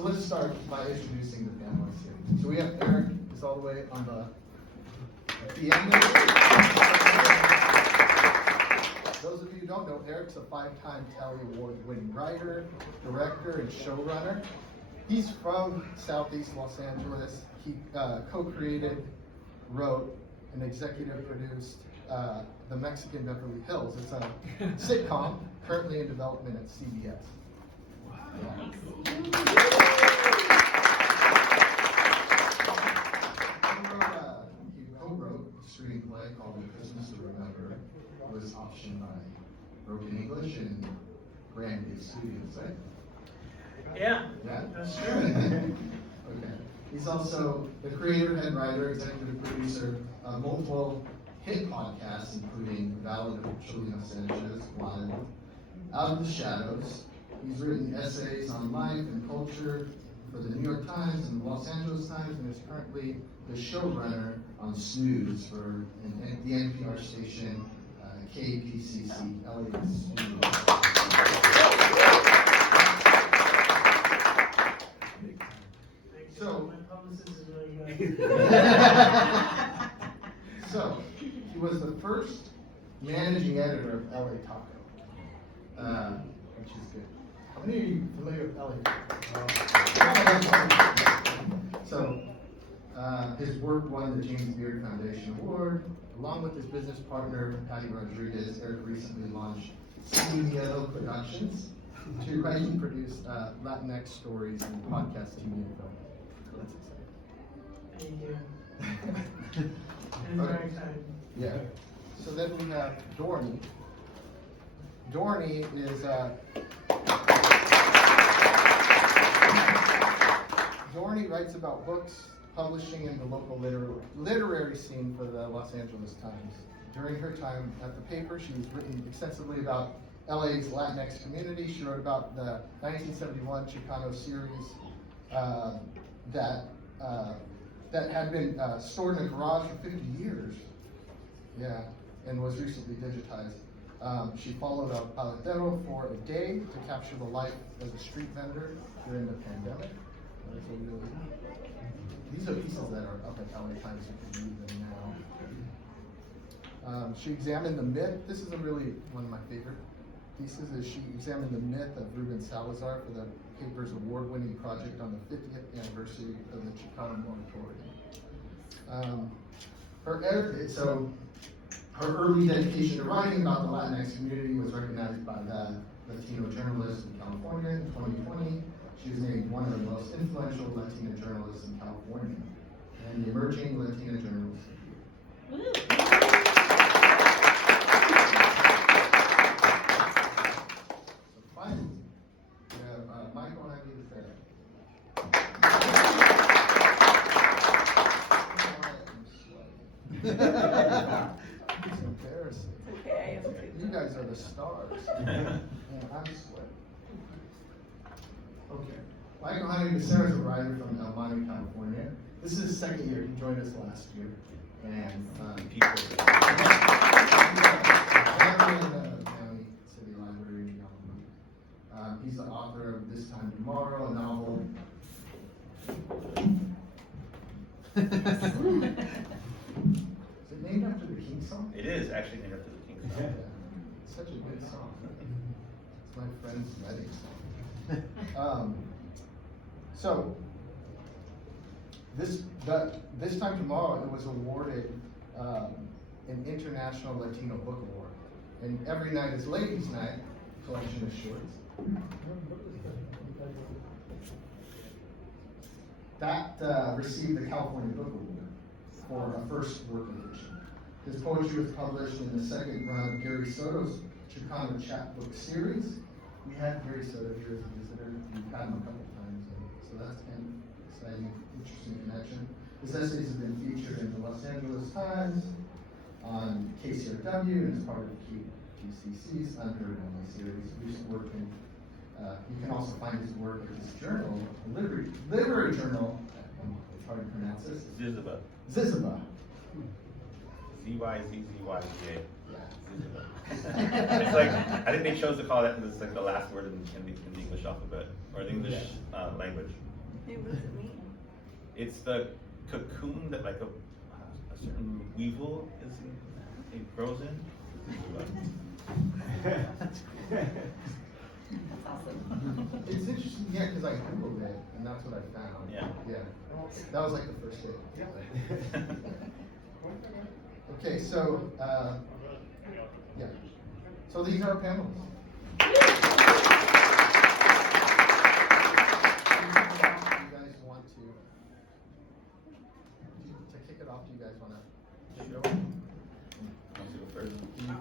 So let's start by introducing the panelists here. So we have Erick, who's all the way on the end of it. Those of you who don't know, Erick's a 5-time Tally Award-winning writer, director, and showrunner. He's from Southeast Los Angeles. He co-created, wrote, and executive produced The Mexican Beverly Hills. It's a sitcom currently in development at CBS. He co-wrote a screenplay called A Christmas to Remember. It was optioned by Broken English and Grand View Studios, right? Yeah, Yeah? that's true. Okay. He's also the creator, head writer, executive producer of multiple hit podcasts, including Ballad of Julian Sanchez, Wild, Out of the Shadows. He's written essays on life and culture for the New York Times and the Los Angeles Times, and is currently the showrunner on Snooze for the NPR station KPCC LA Studios. So, my publicist is really good. So, he was the first managing editor of LA Taco, which is good. How many of you familiar with LA Taco? So, his work won the James Beard Foundation Award. Along with his business partner, Patty Rodriguez, Erick recently launched Yellow Productions to write and produce Latinx stories and podcast TV and film. That's exciting. Thank you. I'm very excited. Yeah. So then we have Dorany. Dorany is Dorany writes about books, publishing in the local literary scene for the Los Angeles Times. During her time at the paper, she's written extensively about LA's Latinx community. She wrote about the 1971 Chicano series that had been stored in a garage for 50 years. Yeah, and was recently digitized. She followed a paletero for a day to capture the life as a street vendor during the pandemic. These are pieces that are up at LA Times, you can read them now. She examined the myth. This is really one of my favorite pieces. Is she examined the myth of Ruben Salazar for the paper's award-winning project on the 50th anniversary of the Chicano moratorium. Her early dedication to writing about the Latinx community was recognized by the Latino Journalist in California in 2020. She was named one of the most influential Latina journalists in California and the emerging Latina journalist. So finally, we have Michael Jaime-Becerra. It's embarrassing. Okay. You guys are the stars. Man, I'm sweating. Okay. Michael Jaime-Becerra is a writer from El Monte, California. This is his second year. He joined us last year. And Downey City Library in Gallindo. He's the author of This Time Tomorrow, a novel. Is it named after the King song? It is actually named after the King's song. It's such a good song. It's my friend's wedding song. So this time tomorrow, it was awarded an International Latino Book Award, and every night is Ladies' Night, collection of shorts. That received the California Book Award for a first work edition. His poetry was published in the second run of Gary Soto's Chicano chapbook series. We had Gary Soto here as a visitor. We've had him a couple times, so that's kind of exciting, interesting connection. His essays have been featured in the Los Angeles Times, on KCRW, and as part of QCC's Unheard LA series. Recent work in, you can also find his work at his journal, literary journal, it's hard to pronounce this. Ziziba. Ziziba. Z-Y-Z-Z-Y-Z-A. Yeah. It's like, I think they chose to call that because it's like the last word in the English alphabet, or the English language. Hey, what does it mean? It's the cocoon that like a certain weevil it grows in. That's awesome. It's interesting, yeah, because I Googled it, and that's what I found. Yeah. Yeah. That was like the first day. Okay, so, yeah. So these are our panelists. You guys want to kick it off? Do you guys want to kick it over?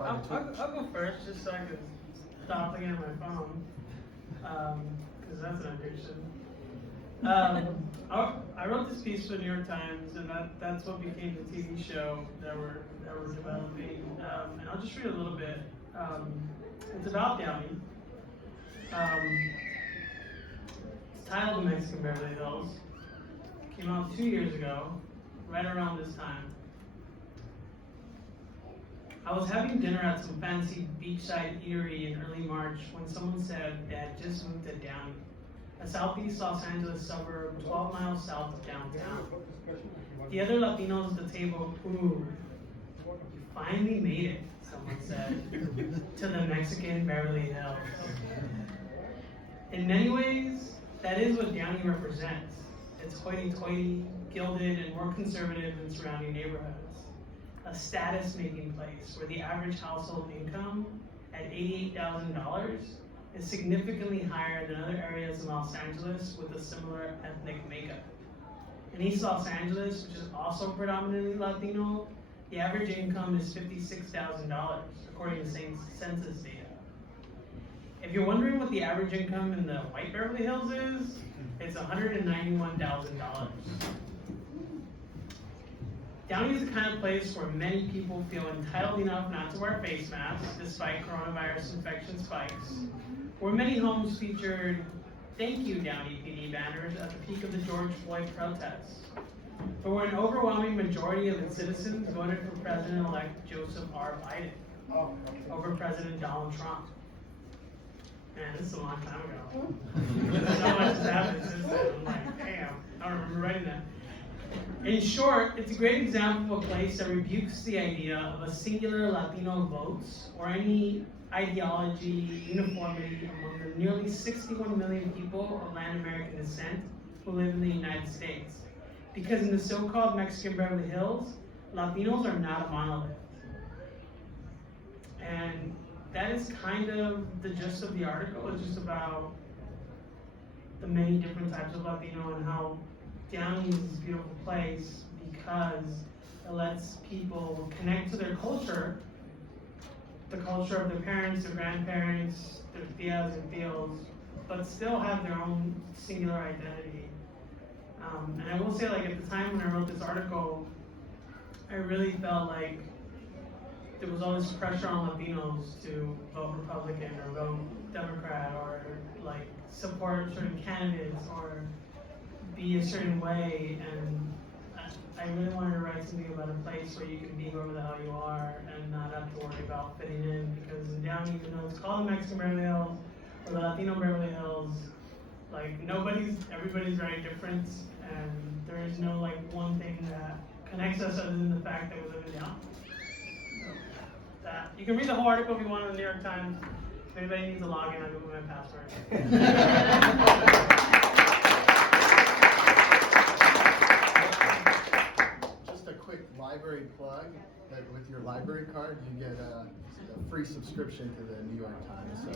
I'll go first, just so I can stop looking at my phone, because that's an addiction. I wrote this piece for the New York Times, and that's what became the TV show that we're developing. And I'll just read a little bit. It's about Downey. It's titled The Mexican Beverly Hills. Came out 2 years ago, right around this time. I was having dinner at some fancy beachside eatery in early March when someone said they had just moved to Downey, a southeast Los Angeles suburb 12 miles south of downtown. The other Latinos at the table, ooh, you finally made it, someone said, to the Mexican Beverly Hills. In many ways, that is what Downey represents. It's hoity-toity, gilded, and more conservative than surrounding neighborhoods. A status-making place where the average household income at $88,000 is significantly higher than other areas in Los Angeles with a similar ethnic makeup. In East Los Angeles, which is also predominantly Latino, the average income is $56,000, according to census data. If you're wondering what the average income in the white Beverly Hills is, it's $191,000. Downey is the kind of place where many people feel entitled enough not to wear face masks despite coronavirus infection spikes, where many homes featured "Thank you, Downey" PD banners at the peak of the George Floyd protests, but where an overwhelming majority of its citizens voted for President-elect Joseph R. Biden over President Donald Trump. Man, this is a long time ago. So much has happened since then. I'm like, damn, I don't remember writing that. In short, it's a great example of a place that rebukes the idea of a singular Latino votes or any ideology, uniformity among the nearly 61 million people of Latin American descent who live in the United States. Because in the so-called Mexican Beverly Hills, Latinos are not a monolith. And that is kind of the gist of the article. It's just about the many different types of Latino and how Downey is this beautiful place because it lets people connect to their culture, the culture of their parents, their grandparents, their tias and tios, but still have their own singular identity. And I will say, like, at the time when I wrote this article, I really felt like there was all this pressure on Latinos to vote Republican or vote Democrat or like support certain candidates or be a certain way, and I really wanted to write something about a place where you can be whoever the hell you are and not have to worry about fitting in, because in Downey, even though it's called the Mexican Beverly Hills or the Latino Beverly Hills, like everybody's very different, and there is no like one thing that connects us other than the fact that we live in Downey. So, that you can read the whole article if you want in the New York Times. If anybody needs a login, I'll give them my password. Library plug that with your library card you get a free subscription to the New York Times. So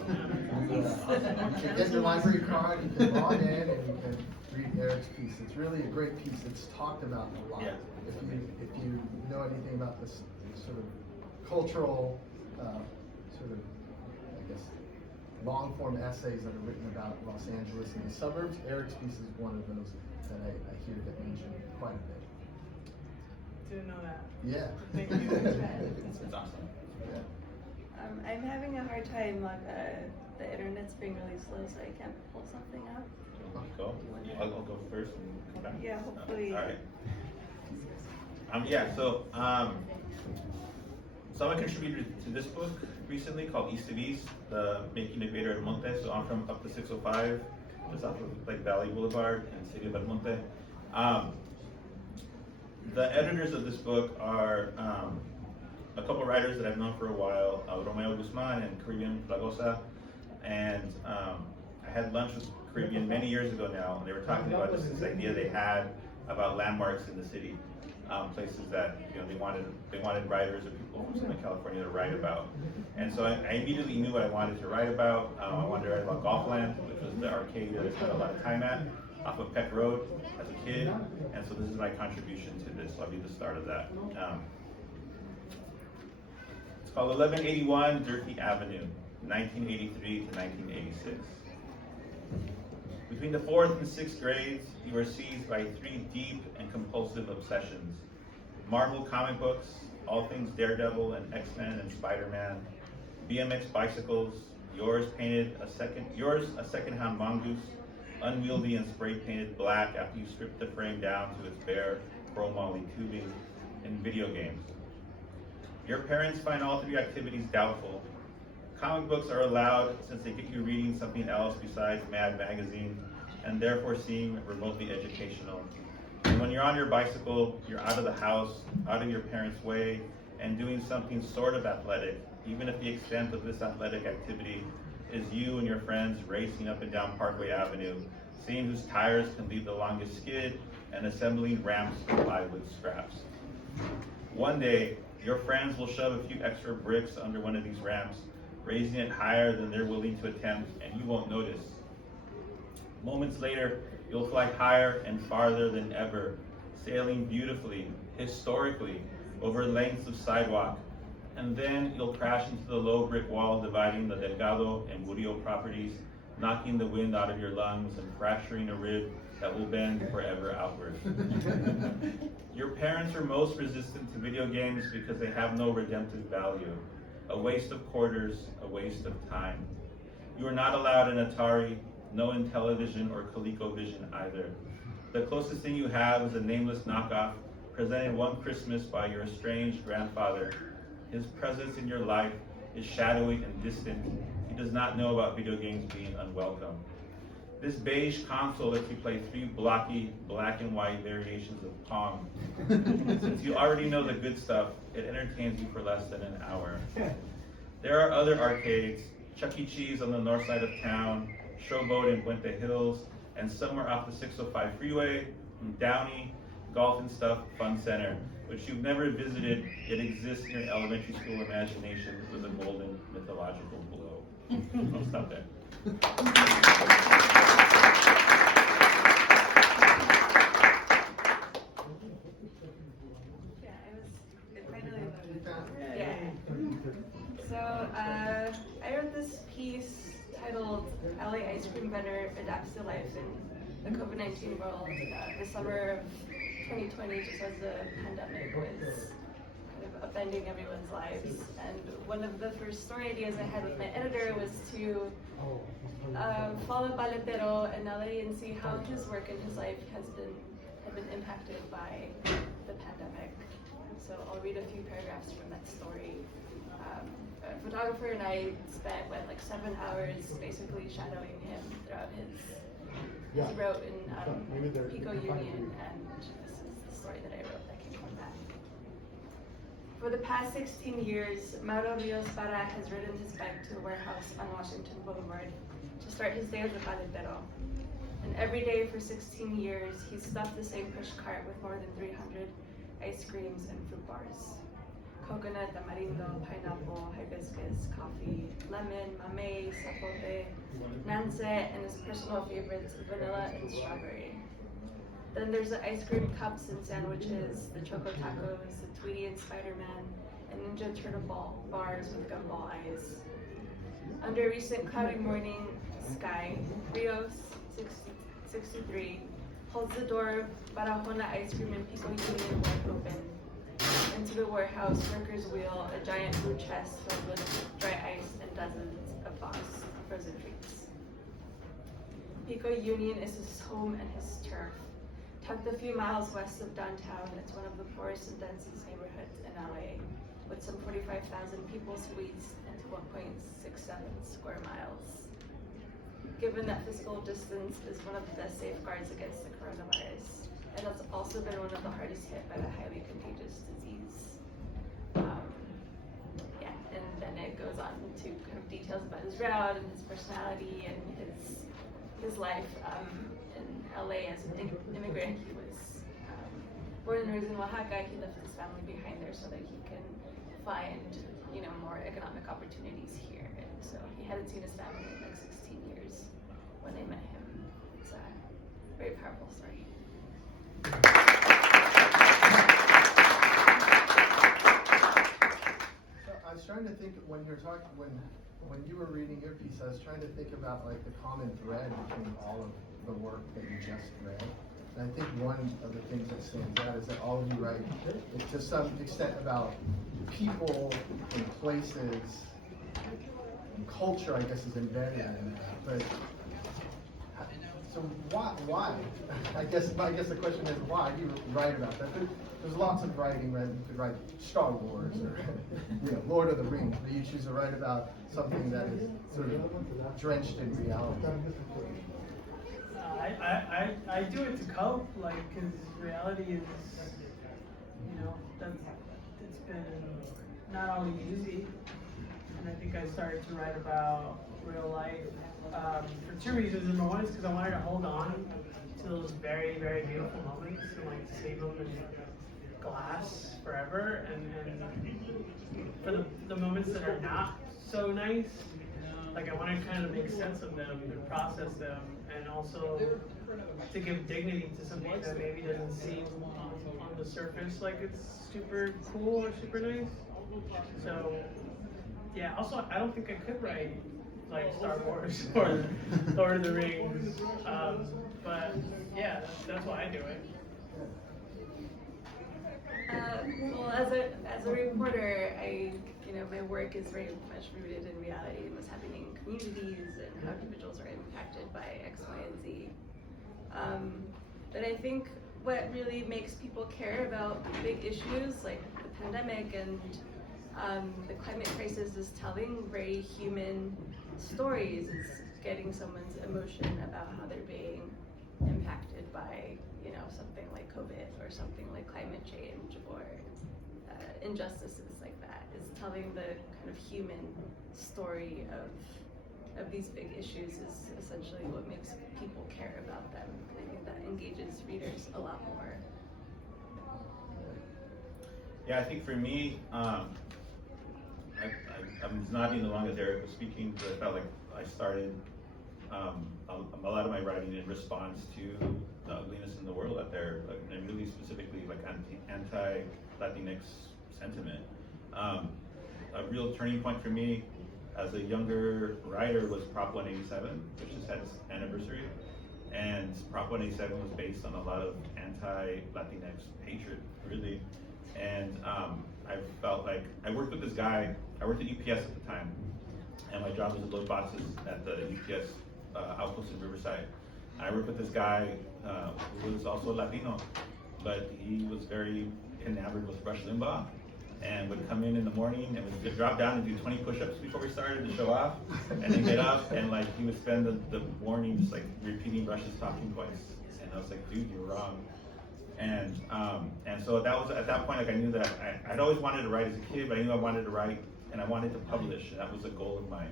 you get your library card, you can log in, and you can read Erick's piece. It's really a great piece. It's talked about a lot. Yeah. If you know anything about this sort of cultural sort of, I guess, long form essays that are written about Los Angeles and the suburbs, Erick's piece is one of those that I hear get mentioned quite a bit. Didn't know that. Yeah. Thank you. It's awesome. Yeah. I'm having a hard time, like, the internet's being really slow, so I can't pull something up. Go. I'll go first and come back. Yeah, hopefully. All right. Someone contributed to this book recently called East of East, the Making a Greater El Monte. So I'm from up to 605. just off of like Valley Boulevard in the city of Belmonte. The editors of this book are a couple writers that I've known for a while, Romeo Guzman and Caribbean Fragosa, and I had lunch with Caribbean many years ago now, and they were talking about this idea they had about landmarks in the city, places that they wanted writers or people from Southern California to write about. And so I immediately knew what I wanted to write about. I wanted to write about Golfland, which was the arcade that I spent a lot of time at, off of Peck Road as a kid, and so this is my contribution to this. So I'll be the start of that. It's called 1181 Durfee Avenue, 1983 to 1986. Between the 4th and 6th grades, you were seized by 3 deep and compulsive obsessions: Marvel comic books, all things Daredevil and X-Men and Spider-Man, BMX bicycles, yours a second-hand mongoose, unwieldy and spray-painted black after you stripped the frame down to its bare chromoly tubing, and video games. Your parents find all 3 activities doubtful. Comic books are allowed since they get you reading something else besides Mad Magazine, and therefore seem remotely educational. And when you're on your bicycle, you're out of the house, out of your parents' way, and doing something sort of athletic, even if the extent of this athletic activity is you and your friends racing up and down Parkway Avenue, seeing whose tires can leave the longest skid, and assembling ramps with plywood scraps. One day, your friends will shove a few extra bricks under one of these ramps, raising it higher than they're willing to attempt, and you won't notice. Moments later, you'll fly higher and farther than ever, sailing beautifully, historically, over lengths of sidewalk, and then you'll crash into the low brick wall dividing the Delgado and Murillo properties, knocking the wind out of your lungs and fracturing a rib that will bend forever outward. Your parents are most resistant to video games because they have no redemptive value. A waste of quarters, a waste of time. You are not allowed an Atari, no Intellivision or ColecoVision either. The closest thing you have is a nameless knockoff presented one Christmas by your estranged grandfather. His presence in your life is shadowy and distant. He does not know about video games being unwelcome. This beige console lets you play 3 blocky, black and white variations of Pong. Since you already know the good stuff, it entertains you for less than an hour. There are other arcades, Chuck E. Cheese on the north side of town, Showboat in Puente Hills, and somewhere off the 605 freeway, Downey, Golf and Stuff Fun Center, which you've never visited, yet exists in your elementary school imagination with a golden mythological glow. I'll stop there. So I wrote this piece titled LA Ice Cream Vendor Adapts to Life in the COVID-19 World. The summer of 2020, just as the pandemic was kind of upending everyone's lives. And one of the first story ideas I had with my editor was to follow Paletero in LA and see how his work and his life had been impacted by the pandemic. So I'll read a few paragraphs from that story. A photographer and I spent like 7 hours basically shadowing him throughout his route in Pico Union, and this is the story that I wrote that came from that. For the past 16 years, Mauro Rios Barra has ridden his bike to a warehouse on Washington Boulevard to start his day as a paletero. And every day for 16 years, he's stuffed the same push cart with more than 300 ice creams and fruit bars. Coconut, tamarindo, pineapple, hibiscus, coffee, lemon, mamey, zapote, nance, and his personal favorites, vanilla and strawberry. Then there's the ice cream cups and sandwiches, the choco tacos, the Tweety and Spider-Man, and Ninja Turtle bars with gumball eyes. Under a recent cloudy morning sky, Rios, 63, holds the door of Barahona Ice Cream and Pico Union wide open. Into the warehouse, workers wheel a giant food chest filled with dry ice and dozens of boxed frozen treats. Pico Union is his home and his turf. Tucked a few miles west of downtown, it's one of the poorest and densest neighborhoods in LA, with some 45,000 people squeezed into 1.67 square miles. given that physical distance is one of the best safeguards against the coronavirus, and that's also been one of the hardest hit by the highly contagious disease. Yeah, and then it goes on to kind of details about his route and his personality and his life in LA as an immigrant. He was born and raised in Oaxaca. He left his family behind there so that he can find, more economic opportunities here. And so he hadn't seen his family in like 16 years when they met him. It's a very powerful story. I was trying to think when you're talking when you were reading your piece, I was trying to think about like the common thread between all of the work that you just read. And I think one of the things that stands out is that all of you write to some extent about people and places and culture, I guess, is embedded in that. But so why? I guess the question is why do you write about that? There's lots of writing, right? You could write Star Wars or Lord of the Rings, but you choose to write about something that is sort of drenched in reality. I do it to cope, because reality is, it's been not always easy, and I think I started to write about real life for two reasons. Number one is because I wanted to hold on to those very, very beautiful moments and save them in glass forever, and for the moments that are not so nice, I wanted to kind of make sense of them and process them, and also to give dignity to something that maybe doesn't seem on the surface like it's super cool or super nice. So yeah, also I don't think I could write Star Wars or Lord of the Rings, but yeah, that's why I do it. Well, as a reporter, my work is very much rooted in reality and what's happening in communities and how individuals are impacted by X, Y, and Z. But I think what really makes people care about big issues like the pandemic and the climate crisis is telling very human stories. It's getting someone's emotion about how they're being impacted by, something like COVID or something like climate change or injustices like that. It's telling the kind of human story of these big issues is essentially what makes people care about them. And I think that engages readers a lot more. Yeah, I think for me, I was nodding along as Erick was speaking, but I felt like I started a lot of my writing in response to the ugliness in the world out there, and really specifically anti-Latinx sentiment. A real turning point for me as a younger writer was Prop 187, which just had its anniversary. And Prop 187 was based on a lot of anti-Latinx hatred, really. And I felt like I worked with this guy. I worked at UPS at the time, and my job was to load boxes at the UPS outpost in Riverside. And I worked with this guy who was also Latino, but he was very enamored with Rush Limbaugh, and would come in the morning and would drop down and do 20 push-ups before we started to show off, and then get up and he would spend the morning just repeating Rush's talking points. And I was like, dude, you're wrong. And so that was at that point, I knew that I'd always wanted to write as a kid, but I knew I wanted to write and I wanted to publish, and that was a goal of mine,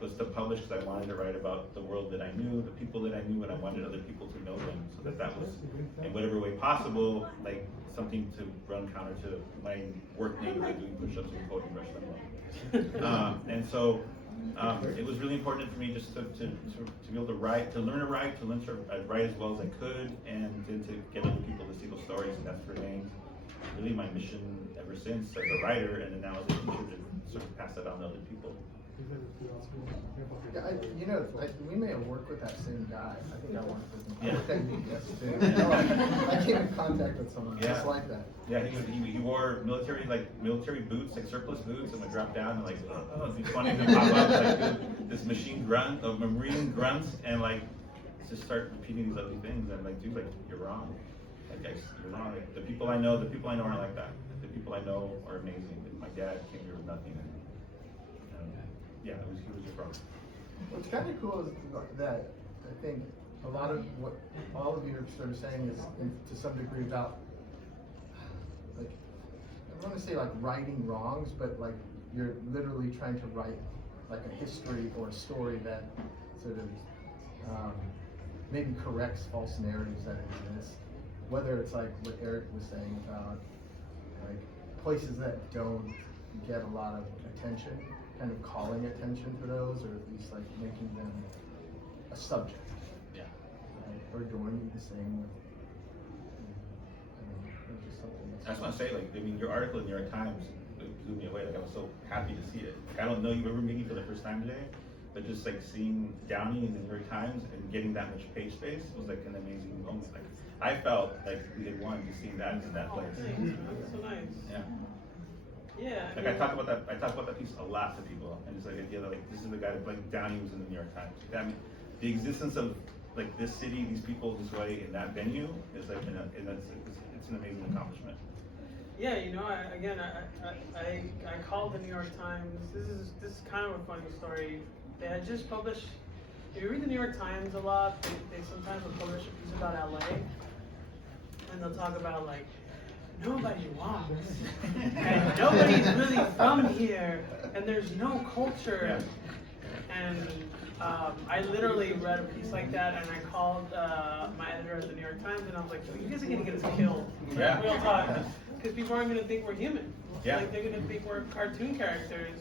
was to publish, because I wanted to write about the world that I knew, the people that I knew, and I wanted other people to know them, so that was, in whatever way possible, something to run counter to my work name by doing push-ups and quoting Rush Limbaugh. And so it was really important for me just to be able to write, to learn to write, to learn to write as well as I could, and then to get other people to see those stories, and that's remained really my mission ever since as a writer, and then now as a teacher to sort of pass that on to other people. Yeah, we may have worked with that same guy. I think I worked with him. Yeah. I worked at UPS too. I came in contact with someone just like that. Yeah, he wore military boots, surplus boots, and would drop down and be funny to pop up this machine grunt of marine grunts, and just start repeating these ugly things, and dude, you're wrong. You're wrong. The people I know aren't like that. The people I know are amazing. My dad came here with nothing. And, he was just wrong. What's kind of cool is that I think a lot of what all of you are sort of saying is to some degree about, like, I don't want to say like righting wrongs, but like you're literally trying to write like a history or a story that sort of maybe corrects false narratives that exist. Whether it's like what Erick was saying about like places that don't get a lot of attention, kind of calling attention to those, or at least like making them a subject. Yeah. Right? Or Dorany the same. Just something I just want to say, like, I mean, your article in the New York Times blew me away. Like, I was so happy to see it. Like, I don't know you ever meeting for the first time today, but just like seeing Downey in the New York Times and getting that much page space was like an amazing moment. Like, I felt like we had won just seeing that in that place. Thanks, man. That's so nice. Yeah. Yeah. Like I talk about that. I talk about that piece a lot to people, and it's like the idea that like this is the guy that like Downey was in the New York Times. I mean, the existence of like this city, these people, this way in that venue is like, it's an amazing accomplishment. Yeah, you know, I called the New York Times. This is kind of a funny story. They had just published. If you read the New York Times a lot, they sometimes will publish a piece about LA, and they'll talk about like nobody walks, and nobody's really from here, and there's no culture. Yeah. And I literally read a piece like that, and I called my editor at the New York Times, and I was like, "You guys are gonna get us killed." Yeah. Real talk, because people aren't gonna think we're human. Yeah. Like they're gonna think we're cartoon characters.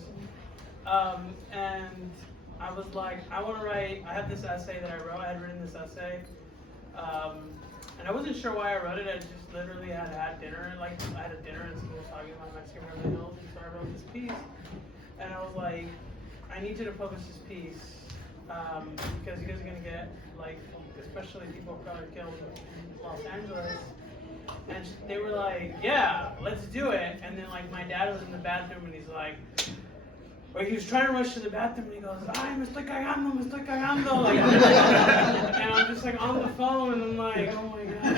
And I was like, I want to write. I have this essay that I wrote. I had written this essay, and I wasn't sure why I wrote it. I just literally had dinner. Like I had a dinner and someone was talking about Mexican Beverly Hills, and so I wrote this piece. And I was like, I need you to publish this piece because you guys are gonna get like, especially people probably killed in Los Angeles. And they were like, yeah, let's do it. And then like my dad was in the bathroom and he's like. Or he was trying to rush to the bathroom and he goes, ay, me estoy cagando, like, and I'm just like on the phone and I'm like, oh my god.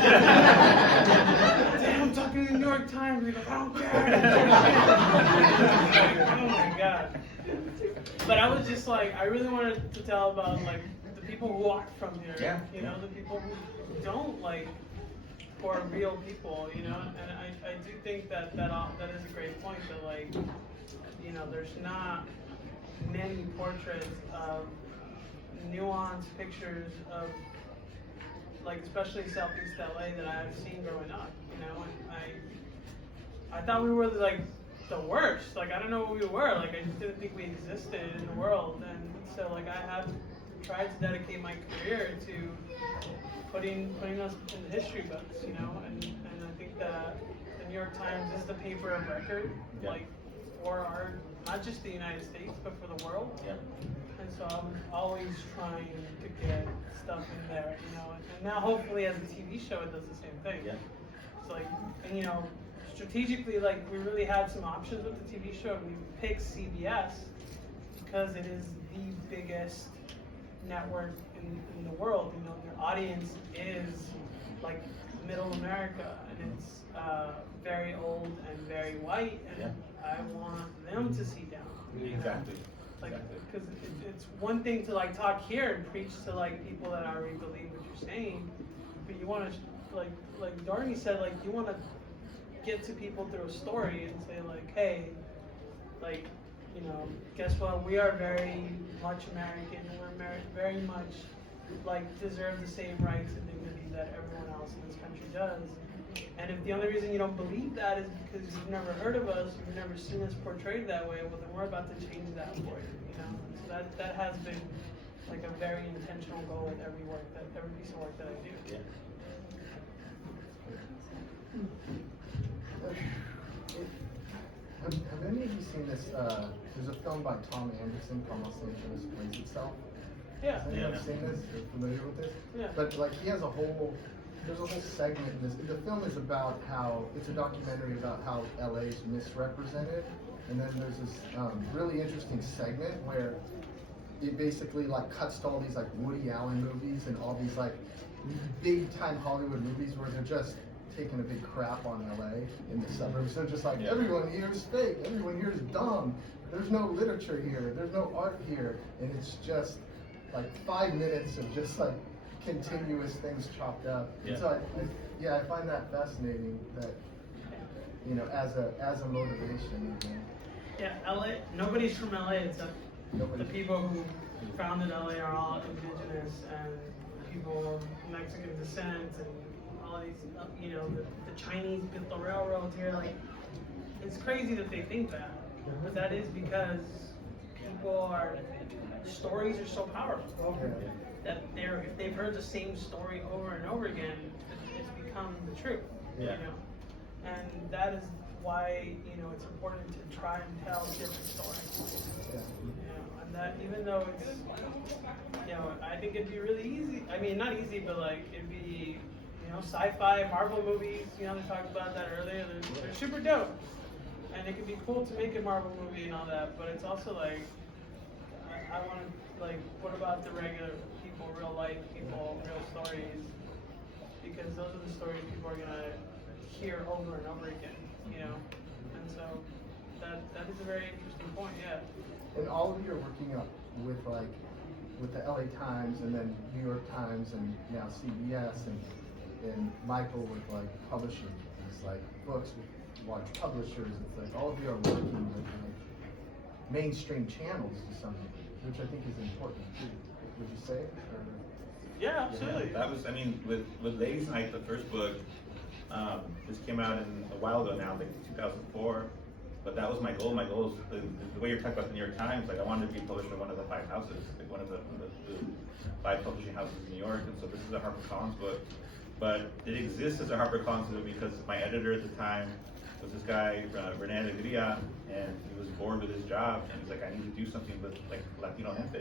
Damn, I'm talking to the New York Times. He goes, I don't care. Like, oh my god. But I was just like, I really wanted to tell about like the people who aren't from here. Yeah. You know, the people who don't like, who are real people, you know? And I do think that is a great point that like, you know, there's not many portraits of nuanced pictures of, like, especially Southeast LA that I've seen growing up, you know, and I thought we were, like, the worst, like, I don't know what we were, like, I just didn't think we existed in the world, and so, like, I have tried to dedicate my career to putting us in the history books, you know, and I think that the New York Times is the paper of record, Yeah. like, for our, not just the United States, but for the world. Yeah. And so I'm always trying to get stuff in there, you know. And now hopefully as a TV show, it does the same thing. Yeah. It's like, and you know, strategically, like we really had some options with the TV show. We picked CBS because it is the biggest network in the world. You know, their audience is like middle America, and it's very old and very white, and Yeah. I want them to see Downey. Exactly. Like, because it's one thing to like talk here and preach to like people that already believe what you're saying, but you want to like Dorany said, like you want to get to people through a story and say like, hey, like, you know, guess what? We are very much American, and we're very much like deserve the same rights and dignity that everyone else in this country does. And if the only reason you don't believe that is because you've never heard of us, you've never seen us portrayed that way, well then we're about to change that for you, you know? So that has been like a very intentional goal with every piece of work that I do. Yeah. Have any of you seen this? There's a film by Tom Anderson called Los Angeles Plays Itself. Yeah. Has anyone seen this? Are you familiar with this? Yeah. But like he has there's a whole segment in this. The film is about how, it's a documentary about how LA is misrepresented. And then there's this really interesting segment where it basically like cuts to all these like Woody Allen movies and all these like big time Hollywood movies where they're just taking a big crap on LA in the suburbs. They're just like, everyone here is fake, everyone here is dumb, there's no literature here, there's no art here, and it's just like 5 minutes of just like continuous things chopped up. Yeah. And so I find that fascinating that, you know, as a motivation. You know, Yeah, LA, nobody's from LA except Nobody. the people who founded LA are all indigenous and people of Mexican descent and all these, you know, the Chinese built the railroads here. Like, it's crazy that they think that, but that is because stories are so powerful that if they've heard the same story over and over again, it's become the truth. Yeah. You know, and that is why, you know, it's important to try and tell different stories. Yeah. You know, and that even though it's, you know, I think it'd be really easy. I mean, not easy, but like it'd be, you know, sci-fi, Marvel movies. You know, they talked about that earlier. They're super dope, and it could be cool to make a Marvel movie and all that. But it's also like, I want to, like, what about the regular people, real life people, real stories? Because those are the stories people are gonna hear over and over again. You know, and so that is a very interesting point. Yeah. And all of you are working up with the LA Times and then New York Times and now CBS and Michael with like publishing these like books with large publishers. It's like all of you are working with like mainstream channels to some degree, which I think is important too. Would you say? Or? Yeah, absolutely. Yeah, that was, I mean, with Ladies Night, the first book, this came out a while ago now, like 2004. But that was my goal. My goal is the way you're talking about the New York Times. Like, I wanted to be published in one of the 5 houses, like one of the 5 publishing houses in New York. And so this is a HarperCollins book. But it exists as a HarperCollins book because my editor at the time was this guy, Rene Alegria, and he was bored with his job. And he's like, I need to do something with like Latino gente.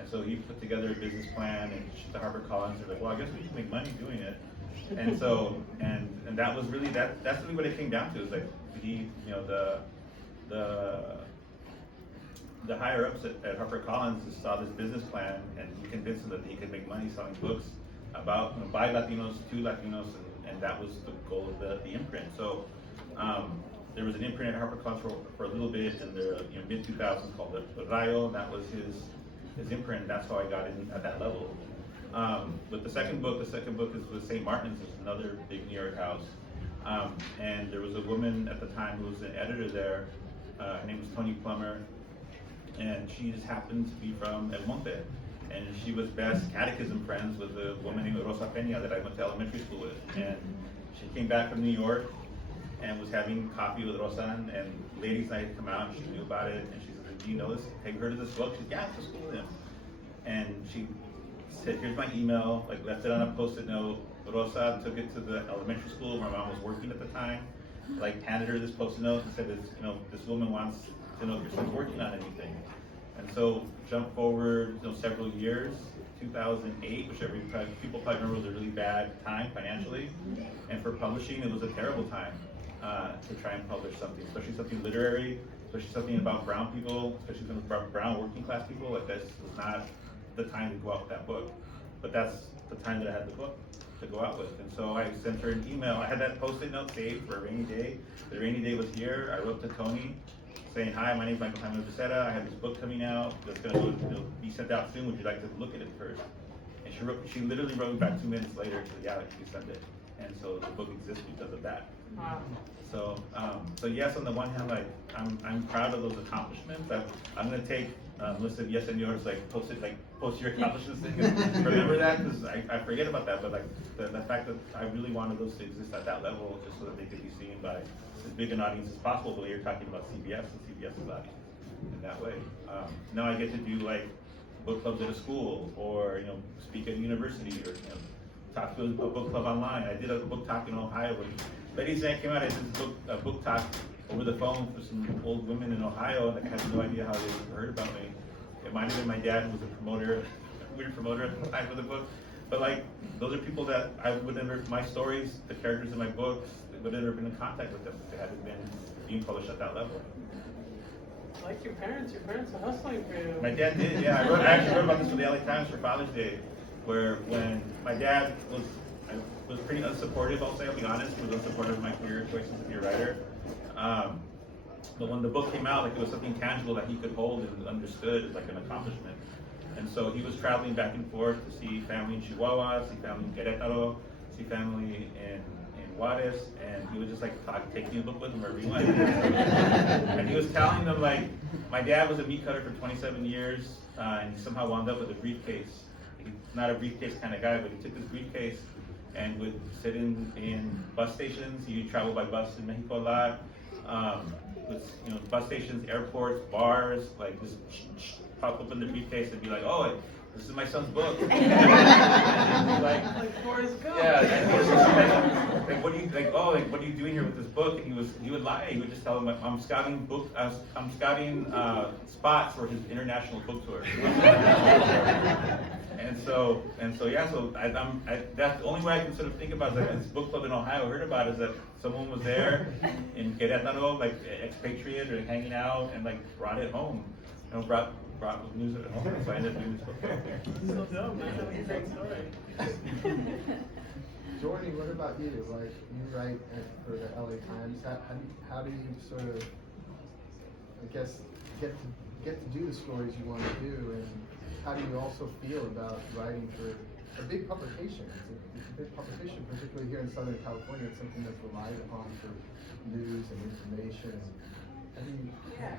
And so he put together a business plan and shipped to HarperCollins. They're like, well, I guess we can make money doing it. And so, and that was really, that's really what it came down to. Is like, he, you know, the higher ups at HarperCollins saw this business plan, and he convinced them that he could make money selling books about, you know, by Latinos to Latinos, and that was the goal of the imprint. So there was an imprint at HarperCollins for a little bit in the mid 2000s called the Rayo. That was his imprint. That's how I got in at that level. With the second book is with St. Martin's, which is another big New York house. And there was a woman at the time who was an editor there. Her name was Tony Plummer, and she just happened to be from El Monte. And she was best catechism friends with a woman named Rosa Peña that I went to elementary school with. And she came back from New York and was having coffee with Rosa, and Ladies Night had come out, and she knew about it, and she said, do you know this? Have you heard of this book? She said, yeah, I went to school with him. And she said, here's my email, like left it on a Post-it note. Rosa took it to the elementary school where my mom was working at the time, like handed her this Post-it note and said, this woman wants to know if your son's working on anything. And so jump forward, several years, 2008, which people probably remember was a really bad time financially, and for publishing it was a terrible time to try and publish something, especially something literary, especially something about brown people, especially something about brown working class people. Like, this was not the time to go out with that book, but that's the time that I had the book to go out with. And so I sent her an email. I had that Post-it note saved for a rainy day. The rainy day was here. I wrote to Tony saying, hi, my name is Michael Jaime-Becerra. I have this book coming out that's going to be sent out soon. Would you like to look at it first? And she literally wrote me back 2 minutes later to the Alex, we sent it. And so the book exists because of that. Wow. So yes, on the one hand, like I'm proud of those accomplishments. I'm gonna take list of yes and yours, like post your accomplishments and remember that, because I forget about that. But like the fact that I really wanted those to exist at that level, just so that they could be seen by as big an audience as possible. The way you're talking about CBS and CBS's audience in that way. Now I get to do like book clubs at a school, or speak at a university, or talk to a book club online. I did a book talk in Ohio when Ladies Night came out. I did a book talk over the phone for some old women in Ohio, and I had no idea how they heard about me. It might have been my dad, who was a promoter, weird promoter at the time for the book. But like, those are people that I would never, my stories, the characters in my books, would never been in contact with them if they hadn't been being published at that level. Like your parents are hustling for you. My dad did, yeah. I actually wrote about this for the LA Times for Father's Day, where when my dad was pretty unsupportive, I'll be honest, he was unsupportive of my career choices to be a writer. But when the book came out, like, it was something tangible that he could hold and understood as like an accomplishment. And so he was traveling back and forth to see family in Chihuahua, see family in Querétaro, see family in Juarez, and he was just like taking the book with him wherever he went. And he was telling them, like, my dad was a meat cutter for 27 years, and he somehow wound up with a briefcase. He's not a briefcase kind of guy, but he took his briefcase and would sit in bus stations. He would travel by bus in Mexico a lot. With, you know, bus stations, airports, bars, like just pop open the briefcase and be like, oh, this is my son's book. Like Forrest Gump. Yeah, like what do you what are you doing here with this book? And he would lie. He would just tell them, I'm scouting spots for his international book tour. So that's the only way I can sort of think about this book club in Ohio I heard about is that someone was there in Querétaro, like expatriate or hanging out, and like brought it home. You know, brought news of it home. So I ended up doing this book club. So dope, man. That's a great story. Dorany, what about you? Like, you write for the LA Times. How do you sort of, I guess, get to do the stories you want to do, and how do you also feel about writing for a big publication? It's a big publication, particularly here in Southern California. It's something that's relied upon for news and information. How do you? Yeah.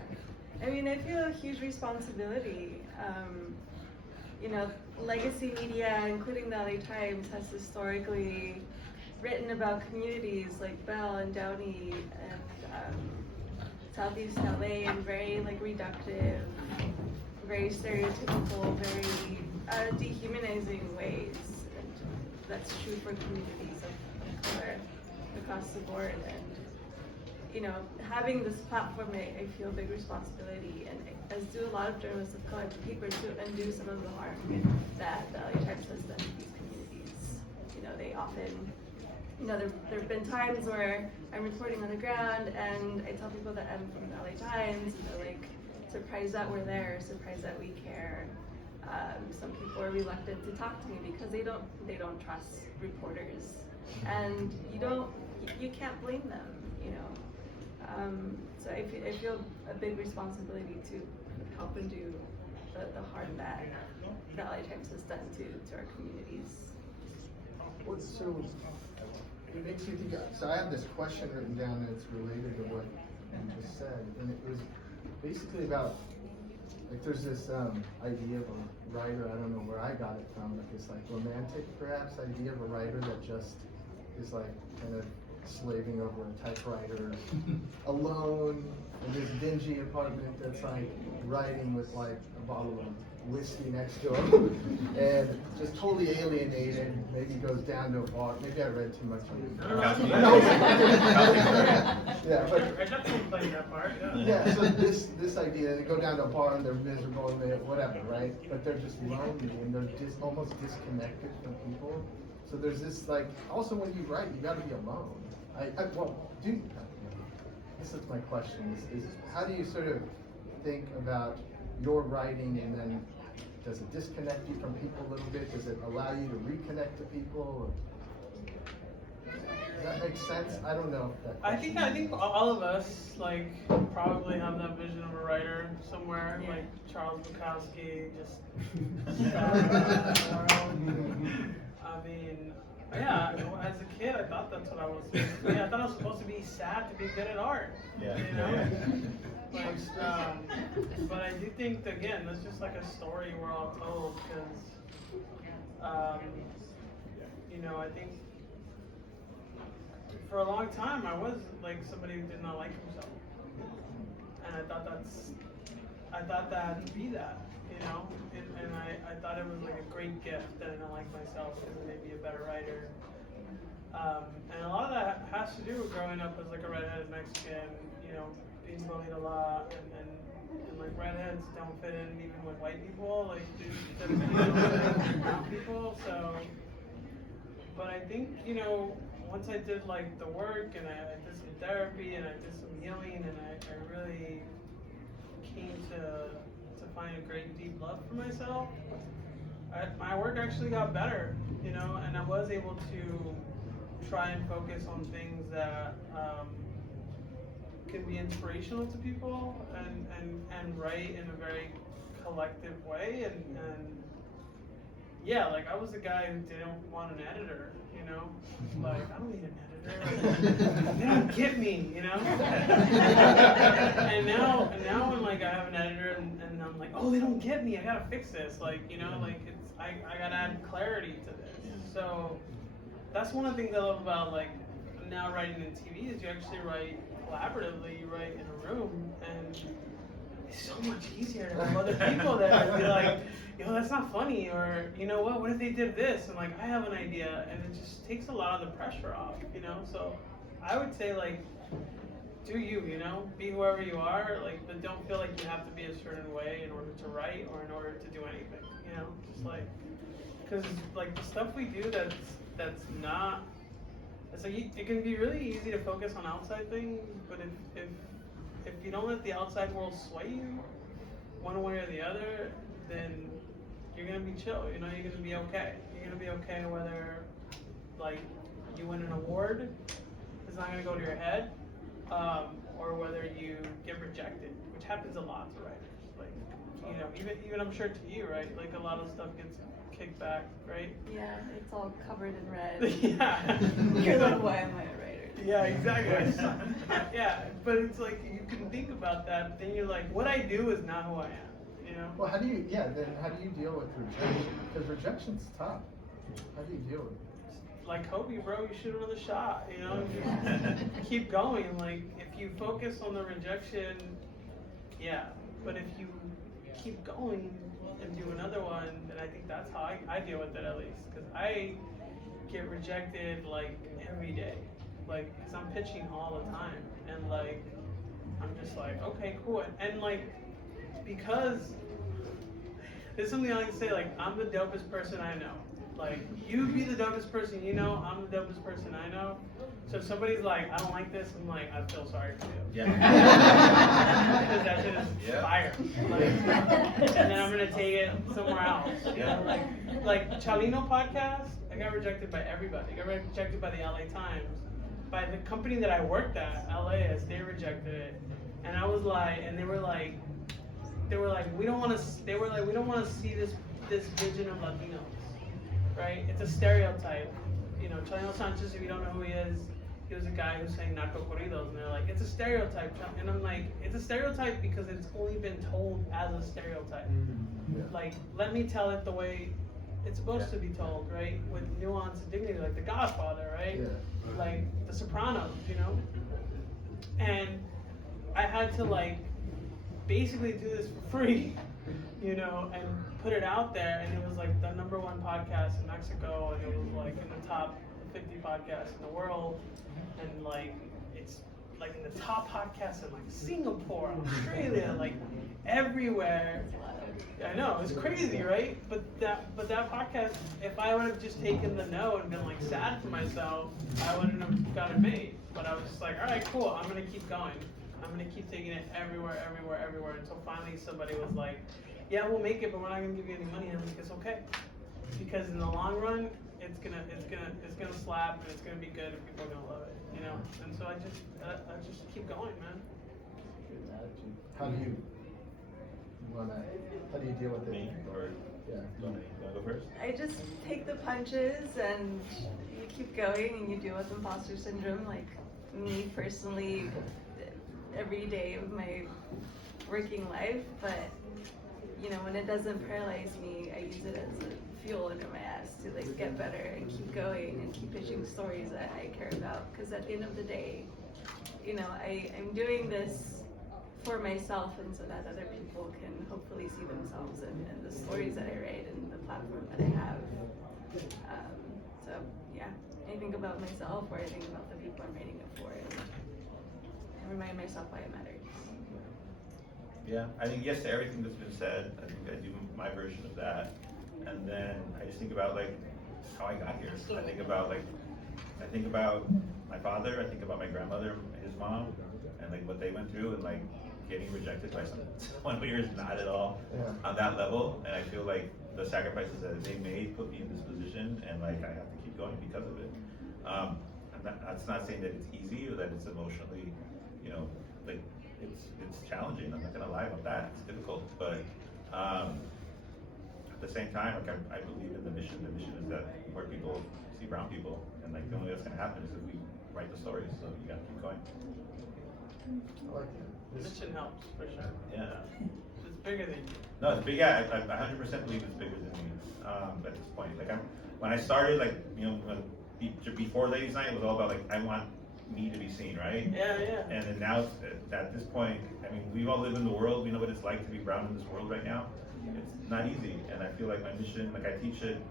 I mean, I feel a huge responsibility. You know, legacy media, including the LA Times, has historically written about communities like Bell and Downey and Southeast LA in very like reductive, very stereotypical, very dehumanizing ways. And that's true for communities of color across the board. And you know, having this platform, I feel a big responsibility, and as do a lot of journalists of color, paper to undo some of the harm that the LA Times has done to these communities. You know, they often, you know, there have been times where I'm reporting on the ground and I tell people that I'm from the LA Times, and they're like surprised that we're there, surprised that we care. Some people are reluctant to talk to me because they don't trust reporters, and you can't blame them, you know. So I feel a big responsibility to help undo the harm that the LA Times has done to our communities. So it makes you think. So I have this question written down that's related to what you just said, and it was basically about, like, there's this idea of a writer. I don't know where I got it from, but this like romantic, perhaps, idea of a writer that just is like kind of slaving over a typewriter alone in this dingy apartment that's like writing with like a bottle of whiskey next to him and just totally alienated. Maybe goes down to a bar. Maybe I read too much. Yeah, but I definitely played that part. yeah. So this idea, they go down to a bar and they're miserable and they whatever, right? But they're just lonely and they're just almost disconnected from people. So there's this like, also when you write, you got to be alone. This is my question, is how do you sort of think about your writing, and then does it disconnect you from people a little bit? Does it allow you to reconnect to people? Does that make sense? I don't know if that I think all of us like probably have that vision of a writer somewhere, like Charles Bukowski, just I mean, yeah, as a kid, I thought that's what I was. I thought I was supposed to be sad to be good at art. Yeah. You know. But I do think that, again, that's just like a story we're all told, because, you know, I think for a long time I was like somebody who did not like himself, and I thought that had to be that. You know, and I thought it was like a great gift that I don't like myself because it made me a better writer. And a lot of that has to do with growing up as like a redheaded Mexican, you know, being bullied a lot, and like redheads don't fit in even with white people, like brown people. So, but I think, you know, once I did like the work and I did some therapy and I did some healing, and I really came to find a great deep love for myself, my work actually got better, you know, and I was able to try and focus on things that can be inspirational to people, and write in a very collective way, and yeah, like I was the guy who didn't want an editor, you know, like I don't need an editor. They don't get me, you know. and now when like I have an editor and I'm like, oh, they don't get me. I gotta fix this. Like, you know, like I gotta add clarity to this. So that's one of the things I love about like now writing in TV is you actually write collaboratively. You write in a room, and it's so much easier to have other people there and be like, yo, that's not funny, or you know what if they did this, and like I have an idea, and it just takes a lot of the pressure off, you know. So I would say like, do you know, be whoever you are, like, but don't feel like you have to be a certain way in order to write or in order to do anything, you know, just like, because like the stuff we do that's not, it's like it can be really easy to focus on outside things, but if you don't let the outside world sway you one way or the other, then you're gonna be chill, you know, you're gonna be okay. You're gonna be okay whether like you win an award, it's not gonna go to your head, or whether you get rejected, which happens a lot to writers. Like, you know, even I'm sure to you, right? Like a lot of stuff gets kicked back, right? Yeah, it's all covered in red. Yeah. You're like, why am I a writer? Yeah, exactly. Yeah, but it's like you can think about that, but then you're like, what I do is not who I am, you know? Well, how do you deal with rejection? Because rejection's tough. How do you deal with it? Like Kobe, bro, you shoot another shot, you know? You keep going. Like, if you focus on the rejection, yeah. But if you keep going and do another one, then I think that's how I deal with it, at least. Because I get rejected, like, every day. Like, because I'm pitching all the time. And, like, I'm just like, okay, cool. And like, because there's something I like to say, like, I'm the dopest person I know. Like, you be the dopest person you know, I'm the dopest person I know. So if somebody's like, I don't like this, I'm like, I feel sorry for you. Yeah. Because that shit is fire. Like, and then I'm gonna take it somewhere else. You know? Like Chalino podcast, I got rejected by everybody. I got rejected by the LA Times. By the company that I worked at, LAS, they rejected it. And I was like, and they were like, we don't want to see this vision of Latinos, right? It's a stereotype. You know, Chalino Sanchez, if you don't know who he is, he was a guy who sang narco corridos, and they're like, it's a stereotype. And I'm like, it's a stereotype because it's only been told as a stereotype. Yeah. Like, let me tell it the way it's supposed to be told, right? With nuance and dignity, like The Godfather, right? Yeah. Like The Sopranos, you know? And I had to like basically do this for free, you know, and put it out there, and it was like the #1 podcast in Mexico, and it was like in the top 50 podcasts in the world, and like it's like in the top podcasts in like Singapore, Australia, like everywhere. I know, it's crazy, right? But that podcast, if I would have just taken the no and been like sad for myself, I wouldn't have got it made. But I was just like, all right, cool, I'm gonna keep going. I'm gonna keep taking it everywhere, until finally somebody was like, yeah, we'll make it, but we're not gonna give you any money. And I'm like, it's okay, because in the long run, it's gonna slap, and it's gonna be good, and people are gonna love it, you know. And so I just keep going, man. Good attitude. How do you deal with it? Me or Yeah. Dorany? You wanna go first? I just take the punches and you keep going and you deal with imposter syndrome. Like me personally, every day of my working life, but you know, when it doesn't paralyze me, I use it as a fuel under my ass to like get better and keep going and keep pitching stories that I care about. Because at the end of the day, you know, I'm doing this for myself, and so that other people can hopefully see themselves in the stories that I write and the platform that I have. So yeah, I think about myself, or I think about the people I'm writing it for, and I remind myself why it matters. Yeah, I think yes to everything that's been said. I think I do my version of that. And then I just think about like how I got here. I think about my father, I think about my grandmother, his mom, and like what they went through, and like getting rejected by someone who is not at all on that level. And I feel like the sacrifices that they made put me in this position, and like I have to keep going because of it. That's not saying that it's easy or that it's emotionally, you know, like it's challenging. I'm not gonna lie about that. It's difficult, but At the same time, like I believe in the mission. The mission is that more people see brown people, and like the only way that's gonna happen is if we write the stories. So you gotta keep going. I like that. Mission helps, for sure. Yeah. It's bigger than you. No, it's big. Yeah, I 100% believe it's bigger than me. At this point, like when I started, like before Ladies Night, it was all about like I want me to be seen, right? Yeah, yeah. And then now at this point, I mean, we all live in the world. We know what it's like to be brown in this world right now. It's not easy, and I feel like my mission, like I teach it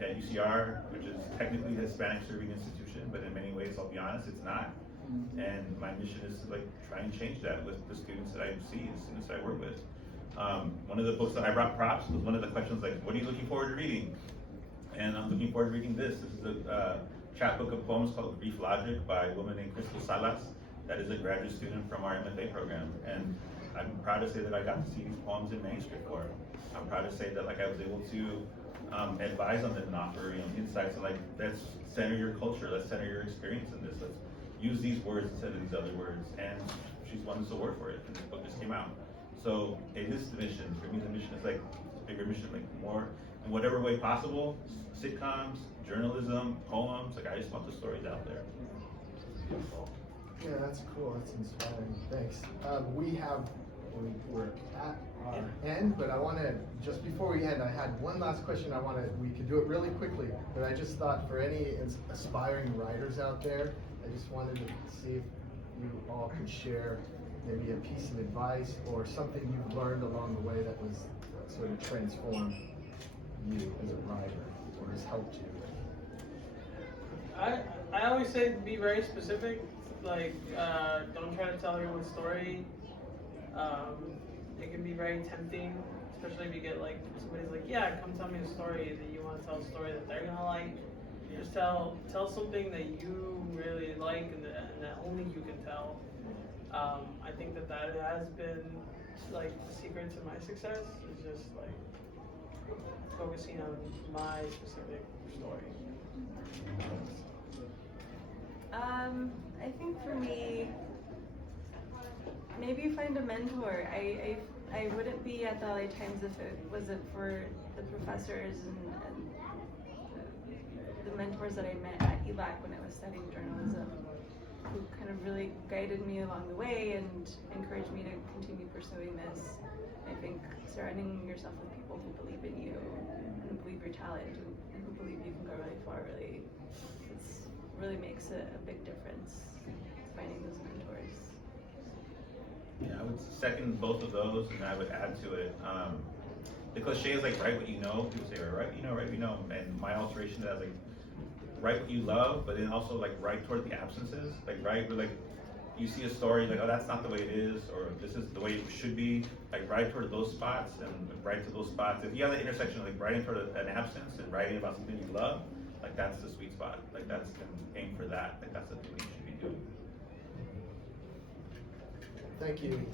at UCR, which is technically a Hispanic serving institution, but in many ways, I'll be honest, it's not. And my mission is to like try and change that with the students that I see, the students that I work with. One of the books that I brought props was one of the questions like, what are you looking forward to reading? And I'm looking forward to reading this. This is a chapbook of poems called Brief Logic by a woman named Crystal Salas, that is a graduate student from our MFA program. And I'm proud to say that I got to see these poems in manuscript form. I'm proud to say that like I was able to advise on them and offer insights on like, let's center your culture, let's center your experience in this, let's use these words instead of these other words. And she's won this award for it, and this book just came out. So it is the mission. For me, the mission is like a bigger mission, like more in whatever way possible. Sitcoms, journalism, poems. Like I just want the stories out there. Yeah, that's cool. That's inspiring. Thanks. We're at our end, but I want to, just before we end, I had one last question. We could do it really quickly, but I just thought for any aspiring writers out there, I just wanted to see if you all could share maybe a piece of advice or something you've learned along the way that was sort of transformed you as a writer or has helped you. I always say be very specific. Like, don't try to tell everyone's story. It can be very tempting, especially if you get like somebody's like, yeah, come tell me a story, that you want to tell a story that they're gonna like. Just tell something that you really like and that only you can tell. I think that has been like the secret to my success, is just like focusing on my specific story. I think for me, maybe find a mentor. I wouldn't be at the LA Times if it wasn't for the professors and the mentors that I met at ELAC when I was studying journalism, who kind of really guided me along the way and encouraged me to continue pursuing this. I think surrounding yourself with people who believe in you and who believe your talent and who believe you can go really far really makes a big difference, finding those mentors. Yeah, I would second both of those, and I would add to it. The cliche is like write what you know. People say write what you know, and my alteration to that is like write what you love, but then also like write toward the absences. Like write where like you see a story like, oh, that's not the way it is, or this is the way it should be. Like write toward those spots and write to those spots. If you have the intersection of like writing toward an absence and writing about something you love, like that's the sweet spot. Like that's aim for that. Like that's the thing you should be doing. Thank you.